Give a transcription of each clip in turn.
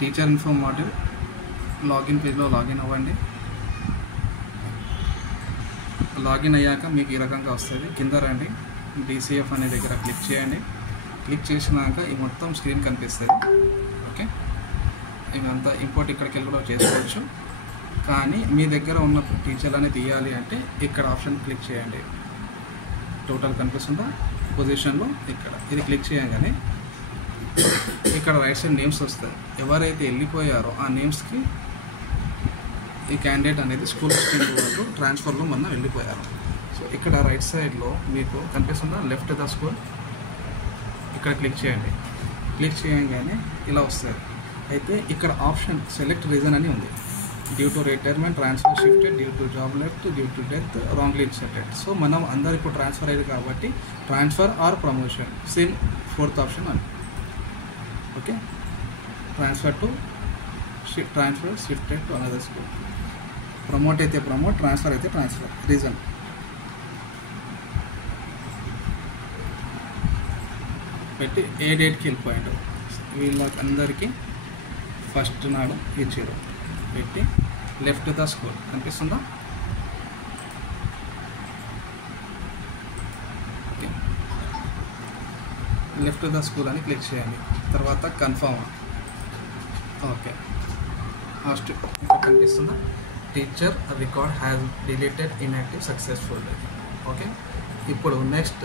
Teacher info module login పేజ్లో login అవ్వండి. Login అయ్యాక మీకు ఈ రకంగా వస్తుంది. కింద రండి, DCF అనే దగ్గర క్లిక్ చేయండి. క్లిక్ చేసినాక ఈ మొత్తం స్క్రీన్ కనిపిస్తుంది. ఓకే, ఇదంతా ఇంపోర్ట్ ఇక్కడికి వెళ్ళి కూడా చేసుకోవచ్చు. కానీ మీ దగ్గర ఉన్న టీచర్లని తీయాలి అంటే ఇక్కడ ఆప్షన్ క్లిక్ చేయండి. టోటల్ కనిపిస్తుందా పొజిషన్లో, ఇక్కడ ఇది క్లిక్ చేయగానే ఇక్కడ రైట్ సైడ్ నేమ్స్ వస్తాయి. ఎవరైతే వెళ్ళిపోయారో ఆ నేమ్స్కి ఈ క్యాండిడేట్ అనేది స్కూల్ అసిస్టెంట్ వాళ్ళు ట్రాన్స్ఫర్లో మొన్న వెళ్ళిపోయారు. సో ఇక్కడ రైట్ సైడ్లో మీకు కనిపిస్తుందా లెఫ్ట్ ద స్కూల్, ఇక్కడ క్లిక్ చేయండి. క్లిక్ చేయగానే ఇలా వస్తుంది. అయితే ఇక్కడ ఆప్షన్ సెలెక్ట్ రీజన్ అని ఉంది. Due to retirement, transfer shifted, due to job left, due to death, wrongly inserted. So మనం అందరు ఇప్పుడు ట్రాన్స్ఫర్ అయ్యేది కాబట్టి transfer or promotion, same fourth option అని. Okay, transfer to shifted to another school. Promote అయితే promote, transfer అయితే transfer. Reason పెట్టి ఏ డేట్కి వెళ్ళిపోయాడు వీళ్ళకందరికీ ఫస్ట్ నాడు ఇచ్చారు పెట్టి లెఫ్ట్ ద స్కూల్ కనిపిస్తుందా. ఓకే, లెఫ్ట్ ద స్కూల్ అని క్లిక్ చేయండి. తర్వాత కన్ఫర్మ్. ఓకే, ఫస్ట్ ఇంకా కనిపిస్తుందా teacher record has deleted inactive successful. Okay, ఇప్పుడు నెక్స్ట్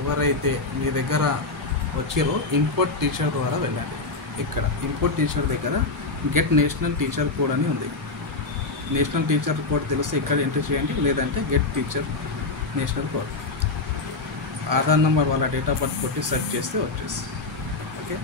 ఎవరైతే మీ దగ్గర వచ్చిరో ఇంపోర్ట్ టీచర్ ద్వారా వెళ్ళండి. ఇక్కడ ఇంపోర్ట్ టీచర్ దగ్గర గెట్ నేషనల్ టీచర్ కోడ్ అని ఉంది. నేషనల్ టీచర్ కోడ్ తెలిస్తే ఇక్కడ ఎంటర్ చేయండి, లేదంటే get teacher national code. Aadhaar number వాళ్ళ డేట్ ఆఫ్ బర్త్ కొట్టి సెర్చ్ చేస్తే వచ్చేసి. ఓకే.